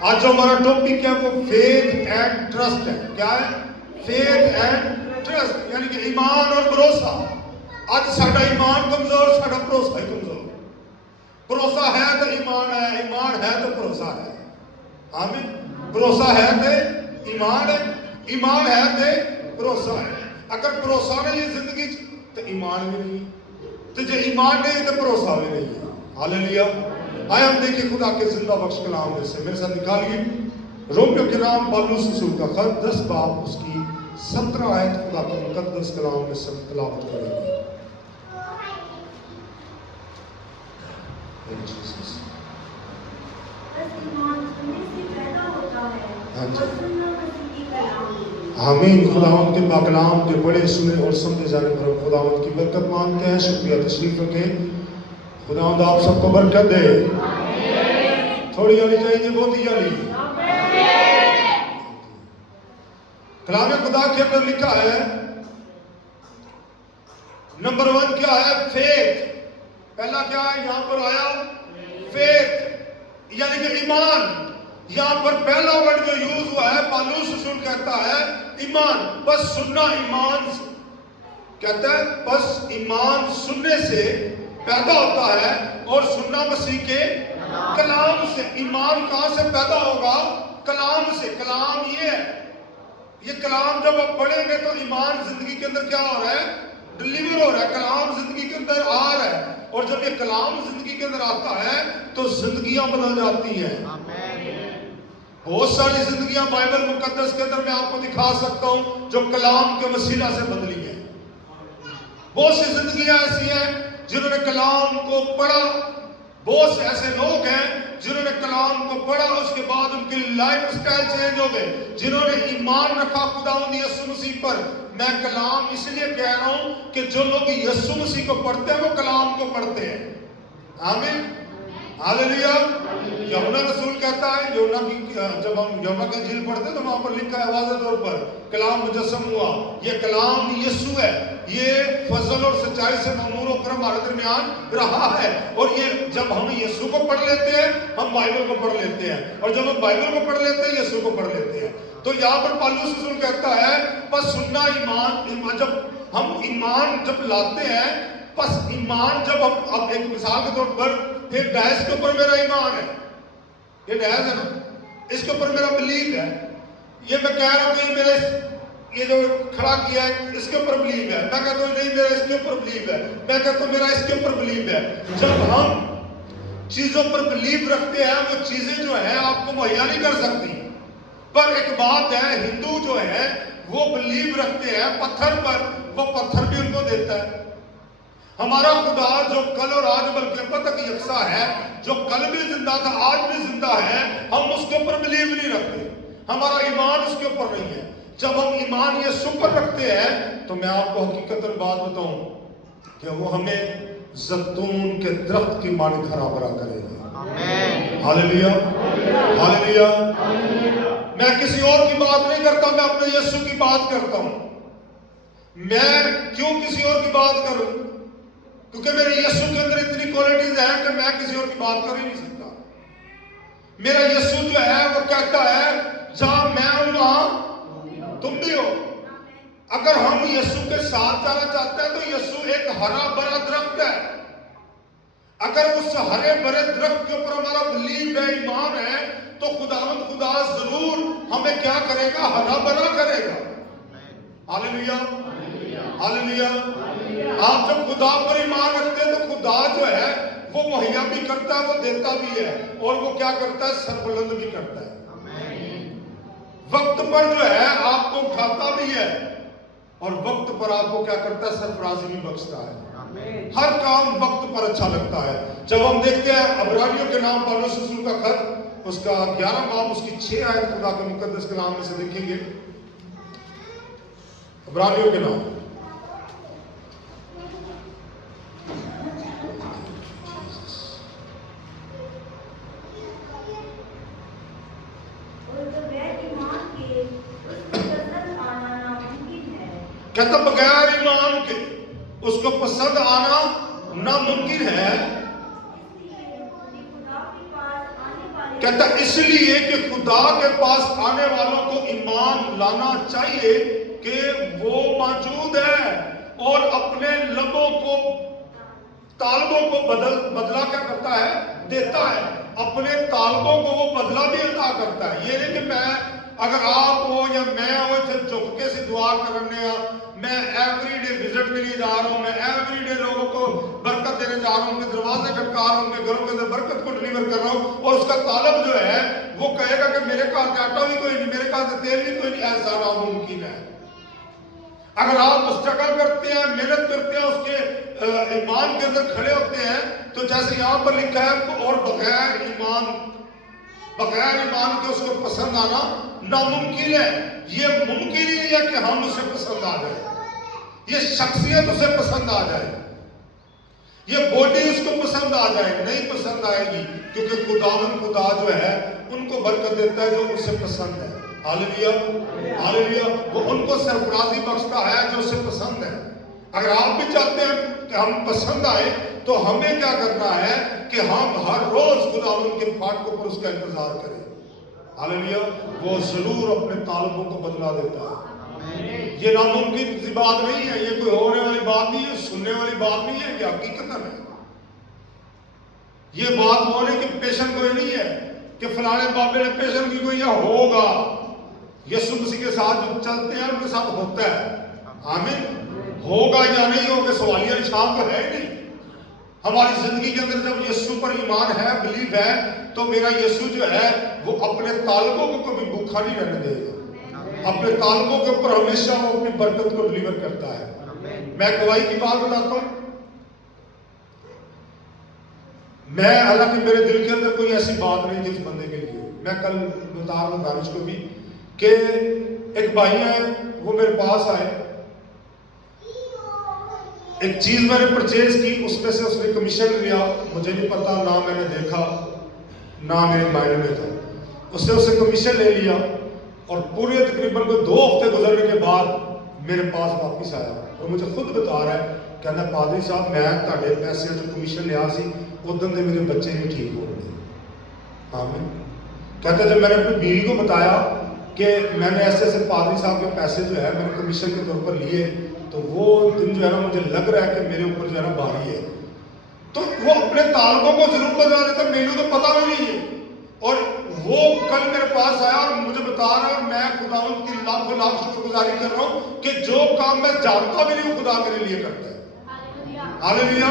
آج جو ہمارا ٹاپک ہے وہ فیتھ اینڈ ٹرسٹ ہے. کیا ہے؟ فیتھ اینڈ ٹرسٹ، یعنی کہ ایمان اور بھروسہ. آج ساڈا ایمان کمزور، ساڈا بھروسہ ہی کمزور. بھروسہ ہے تو ایمان ہے، ایمان ہے تو بھروسہ ہے. آمین. بھروسہ ہے تو ایمان ہے، ایمان ہے تو بھروسہ ہے. اگر بھروسہ نہیں ہے زندگی تو ایمان بھی نہیں، تو جو ایمان نہیں تو بھروسہ بھی نہیں ہے. ہاللیلویا. آئے ہم دیکھیں خدا کے زندہ بخش کلام میں سے، میرے ساتھ نکالیے رومیو کے نام پالوس رسول کا خط 10 باب اس کی 17 آیت خدا کے مقدس کلام میں سے تلاوت کریں گے. آمین. خداوند کے پاک کلام کے بڑے سنے اور سمجھے جانے پر خداوند کی برکت مانگتے ہیں. شکریہ. تشریف رکھیں. خداوند آپ سب کو برکت دے. تھوڑی والی چاہیے، بہت ہی والی. کلام خدا کے اندر لکھا ہے نمبر 1 کیا ہے؟ فیتھ. پہلا کیا ہے یہاں پر آیا؟ فیتھ، یعنی کہ ایمان. یہاں پر پہلا ورڈ جو یوز ہوا ہے، پالوس رسول کہتا ہے ایمان. بس سننا ایمان سے کہتا ہے، بس ایمان سننے سے پیدا ہوتا ہے اور سننا مسیح کے کلام سے. ایمان کہاں سے پیدا ہوگا؟ کلام سے. کلام یہ ہے، یہ کلام جب آپ پڑھیں گے تو ایمان زندگی کے اندر کیا ہو رہا ہے؟ ڈلیور ہو رہا ہے. کلام زندگی کے اندر آ رہا ہے، اور جب یہ کلام زندگی کے اندر آتا ہے تو زندگیاں بدل جاتی ہیں. بہت ساری زندگیاں بائبل مقدس کے اندر میں آپ کو دکھا سکتا ہوں جو کلام کے وسیلہ سے بدلی ہیں. بہت سی زندگیاں ایسی ہیں جنہوں نے کلام کو پڑھا. بہت سے ایسے لوگ ہیں جنہوں نے کلام کو پڑھا، اس کے بعد ان کی لائف سٹائل چینج ہو گئے. جنہوں نے ایمان رکھا خداوند یسوع مسیح پر. میں کلام اس لیے کہہ رہا ہوں کہ جو لوگ یسوع مسیح کو پڑھتے ہیں وہ کلام کو پڑھتے ہیں. آمین. ہاللیلویا. یوحنا رسول کہتا ہے، جب ہم یوحنا کی انجیل پڑھتے ہیں تو وہاں پر لکھا ہے واضح طور پر کلام مجسم ہوا. یہ کلام یسوع ہے. یہ فضل اور سچائی سے مأمور ہو کر ہمارے درمیان رہا ہے. اور یہ جب ہم یسوع کو پڑھ لیتے ہیں ہم بائبل کو پڑھ لیتے ہیں، اور جب ہم بائبل کو پڑھ لیتے ہیں یسوع کو پڑھ لیتے ہیں. تو یہاں پر پالوس رسول کہتا ہے بس سننا ایمان. جب ہم ایمان جب لاتے ہیں، بس ایمان جب ہم، اب ایک مثال کے طور پر پھر ڈائس کے اوپر میرا ایمان ہے، یہ ڈائس ہے نا، اس کے اوپر میرا بلیو ہے. یہ میں کہہ رہا ہوں کہ میرے یہ جو کھڑا کیا ہے اس کے اوپر بلیو ہے. میں کہتا ہوں نہیں میرا اس کے اوپر بلیو ہے. میں کہتا ہوں میرا اس کے اوپر بلیو ہے. جب ہم چیزوں پر بلیو رکھتے ہیں وہ چیزیں جو ہیں آپ کو مہیا نہیں کر سکتی. پر ایک بات ہے، ہندو جو ہے وہ بلیو رکھتے ہیں پتھر پر، وہ پتھر بھی ان کو دیتا ہے. ہمارا خدا جو کل اور آج بلکہ اب تک یکساں ہے، جو کل بھی زندہ تھا آج بھی زندہ ہے، ہم اس کے اوپر بلیو نہیں رکھتے. ہمارا ایمان اس کے اوپر نہیں ہے. جب ہم ایمان یسوع پر رکھتے ہیں تو میں آپ کو حقیقت بات بتاؤں کہ وہ ہمیں زیتون کے درخت کی مانند ہرا بھرا کرے گا. ہاللیلویا. ہاللیلویا. میں کسی اور کی بات نہیں کرتا، میں اپنے یسوع کی بات کرتا ہوں. میں کیوں کسی اور کی بات کروں؟ کیونکہ میرے یسوع کے اندر اتنی کوالٹیز ہیں کہ میں کسی اور کی بات کر ہی نہیں سکتا. میرا یسوع جو ہے وہ کہتا ہے جہاں میں ہوں وہاں تم بھی ہو. اگر ہم یسوع کے ساتھ جانا چاہتے ہیں تو یسوع ایک ہرا بھرا درخت ہے. اگر اس ہرے بھرے درخت کے اوپر ہمارا بلیو ہے، ایمان ہے، تو خداوند خدا ضرور ہمیں کیا کرے گا؟ ہرا بھرا کرے گا. ہاللیلویا. ہاللیلویا. آپ جب خدا پر ایمان رکھتے ہیں تو خدا جو ہے وہ مہیا بھی کرتا ہے، وہ دیتا بھی ہے، اور وہ کیا کرتا ہے؟ سربلند بھی کرتا ہے. وقت پر جو ہے آپ کو اٹھاتا بھی ہے، اور وقت پر آپ کو کیا کرتا ہے؟ سرفرازی بھی بخشتا ہے. ہر کام وقت پر اچھا لگتا ہے. جب ہم دیکھتے ہیں عبرانیوں کے نام پالوس رسول کا خط اس کا 11 باب اس کی 6 آیت خدا کے مقدس کلام میں سے دیکھیں گے. عبرانیوں کے نام کہتا بغیر ایمان کے اس کو پسند آنا ناممکن ہے. کہتا اس لیے کہ خدا کے پاس آنے والوں کو ایمان لانا چاہیے کہ وہ موجود ہے اور اپنے لبوں کو طالبوں کو بدلہ کیا کرتا ہے؟ دیتا ہے. اپنے طالبوں کو وہ بدلہ بھی عطا کرتا ہے. یہ نہیں کہ میں اگر آپ ہو یا میں ہو جھک کے سے دعا کرنے میں ایوری ڈے وزٹ کے لیے جا رہا ہوں, میں ایوری ڈے لوگوں کو برکت دینے جا رہا ہوں, ان کے دروازے کھٹکا رہا ہوں, ان کے گھروں کے اندر برکت کو ڈلیور کر رہا ہوں, اور اس کا طالب جو ہے وہ کہے گا کہ میرے پاس آٹا بھی کوئی نہیں, میرے پاس تیل بھی کوئی نہیں, ایسا ناممکن ہے. اگر آپ اسٹرگل کرتے ہیں, محنت کرتے ہیں, اس کے ایمان کے اندر کھڑے ہوتے ہیں, تو جیسے یہاں پر لکھا ہے اور بغیر ایمان کے اس کو پسند آنا ناممکن ہے. یہ ممکن ہی نہیں ہے کہ ہم اسے پسند آ جائے, یہ شخصیت اسے پسند آ جائے, یہ باڈی اس کو پسند آ جائے, نہیں پسند آئے گی, کیونکہ خدا جو ہے ان کو برکت دیتا ہے جو اسے پسند ہے. ہاللیلویا ہاللیلویا. وہ ان کو سرفرازی بخشتا ہے جو اسے پسند ہے. اگر آپ بھی چاہتے ہیں کہ ہم پسند آئے تو ہمیں کیا کرنا ہے کہ ہم ہر روز خداوند کے پھاٹکوں پر اس کا انتظار کریں. ہاللیلویا. وہ ضرور اپنے طالبوں کو بدلا دیتا ہے. یہ ناممکن سی بات نہیں ہے, یہ کوئی ہونے والی بات نہیں ہے, سننے والی بات نہیں ہے, یہ حقیقت ہے. یہ بات ہونے کی پیشن کوئی نہیں ہے کہ فلانے بابے نے پیشن کی کوئی یہ ہوگا. یسوع مسیح کے ساتھ جو چلتے ہیں ان کے ساتھ ہوتا ہے. آمین. ہوگا یا نہیں ہوگا سوالیہ نشان تو ہے نہیں. ہماری زندگی کے اندر جب یسوع پر ایمان ہے, بلیو ہے, تو میرا یسوع جو ہے وہ اپنے طالبوں کو کبھی بھوکا نہیں رہنے دے گا. اپنے طالبوں کے اوپر ہمیشہ وہ اپنی برکت کو ڈلیور کرتا ہے. میں گواہی کی بات بتاتا ہوں. میں حالانکہ میرے دل کے اندر کوئی ایسی بات نہیں تھی اس بندے کے لیے. میں کل بتا رہا ہوں دانش کو بھی کہ ایک بھائی ہیں, وہ میرے پاس آئے, ایک چیز میں نے پرچیز کی, اس میں سے اس نے کمیشن لیا. مجھے نہیں پتا, نہ میں نے دیکھا, نہ میرے مائنڈ میں تھا. اس نے کمیشن لے لیا اور پورے تقریباً کوئی 2 ہفتے گزرنے کے بعد میرے پاس واپس آیا اور مجھے خود بتا رہا ہے, کہنا پادری صاحب میں تھوڑے پیسے جو کمیشن لیا سی ادھر دے میرے بچے نہیں ٹھیک ہو رہے. آمین. کہتا جب میں نے اپنی بیوی کو بتایا کہ میں نے ایسے ایسے پادری صاحب کے پیسے جو ہے میں نے کمیشن کے طور پر لیے, تو وہ دن جو ہے نا مجھے لگ رہا ہے کہ میرے اوپر جو ہے نا بھاری ہے. تو وہ اپنے طالبوں کو ضرور بدلا دیتا, میرے تو پتا بھی نہیں ہے. اور وہ کل میرے پاس آیا اور مجھے بتا رہا ہے, میں خداوند کی لاکھ شکر گزاری کر رہا ہوں کہ جو کام میں جانتا بھی نہیں ہوں خدا میرے لیے کرتا ہے. ہاللیلویا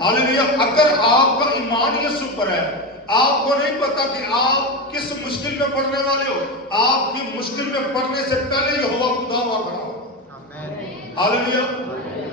ہاللیلویا. اگر آپ کا ایمان یسوع پر ہے, آپ کو نہیں پتا کہ آپ کس مشکل میں پڑنے والے ہو, آپ کی مشکل میں پڑنے سے پہلے یہوہ خدا وہاں کھڑا ہو. ہاللیلویا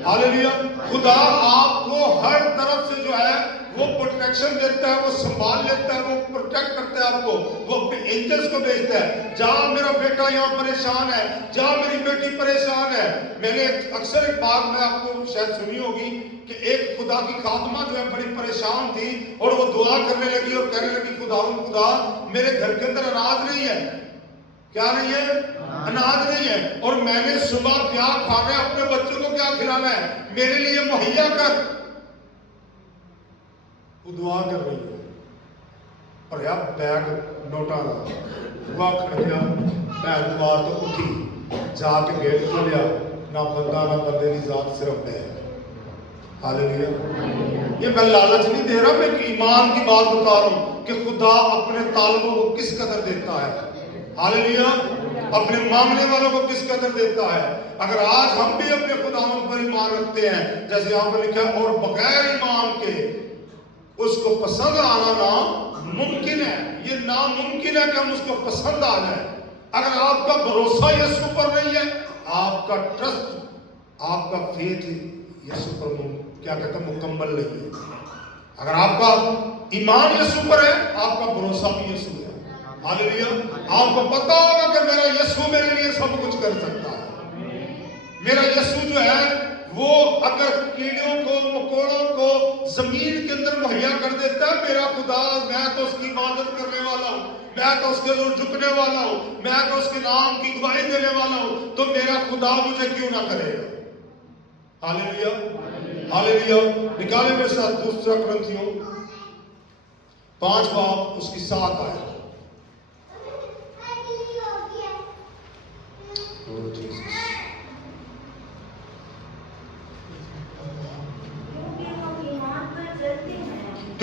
ہاللیلویا. خدا آپ کو ہر طرف سے جو ہے وہ پروٹیکشن دیتا ہے, وہ سنبھال لیتا ہے, وہ پروٹیکٹ کرتا ہے آپ کو, وہ اپنے اینجلز کو بھیجتا ہے. جہاں میرا بیٹا یہاں پریشان ہے, جہاں میری بیٹی پریشان ہے. میں نے اکثر ایک بات میں آپ کو شاید سنی ہوگی کہ ایک خدا کی خادمہ جو ہے بڑی پریشان تھی اور وہ دعا کرنے لگی اور کہنے لگی خدا میرے گھر کے اندر اناج نہیں ہے. کیا نہیں ہے؟ اناج نہیں ہے. اور میں نے صبح کیا کھانا ہے, اپنے بچوں کو کیا کھلانا ہے, میرے لیے مہیا کر. وہ دعا کر رہی ہے اور یار بیگ نوٹا رہا, دعا کھڑ گیا, میں دعا تو اٹھی, جا کے گیٹ کھولیا, نہ بندہ نہ بندے کی ذات, صرف بیگ. ہاللیلویا. یہ میں لالچ نہیں دے رہا, میں ایک ایمان کی بات بتا رہا ہوں کہ خدا اپنے طالبوں کو کس قدر دیتا ہے. ہاللیلویا. اپنے مانگنے والوں کو کس قدر دیتا ہے. اگر آج ہم بھی اپنے خداوند پر ایمان رکھتے ہیں, جیسے یہاں پر لکھا ہے, اور بغیر ایمان کے اس کو پسند آنا ناممکن ہے. یہ ناممکن ہے کہ ہم اس کو پسند آ جائیں. اگر آپ کا بھروسہ یسوع پر نہیں ہے, آپ کا ٹرسٹ, آپ کا فیتھ یسوع پر کیا کہتا ہے مکمل نہیں ہے. اگر آپ کا ایمان یسوع پر ہے, آپ کا بھروسہ بھی یسوع ہے. ہاللیلویا. آپ کو پتا ہوگا کہ میرا یسوع میرے لیے سب کچھ کر سکتا ہے. میرا یسوع جو ہے وہ اگر کیڑوں کو مکوڑوں کو زمین کے اندر مہیا کر دیتا ہے, میرا خدا, میں تو اس کی عبادت کرنے والا ہوں, میں تو اس کے دور جھکنے والا ہوں, میں تو اس کے نام کی گواہی دینے والا ہوں, تو میرا خدا مجھے کیوں نہ کرے گا. ہاللیلویا ہاللیلویا. نکالے میرے ساتھ 2 کرنتھیوں 5 باب اس کی 7 آیت.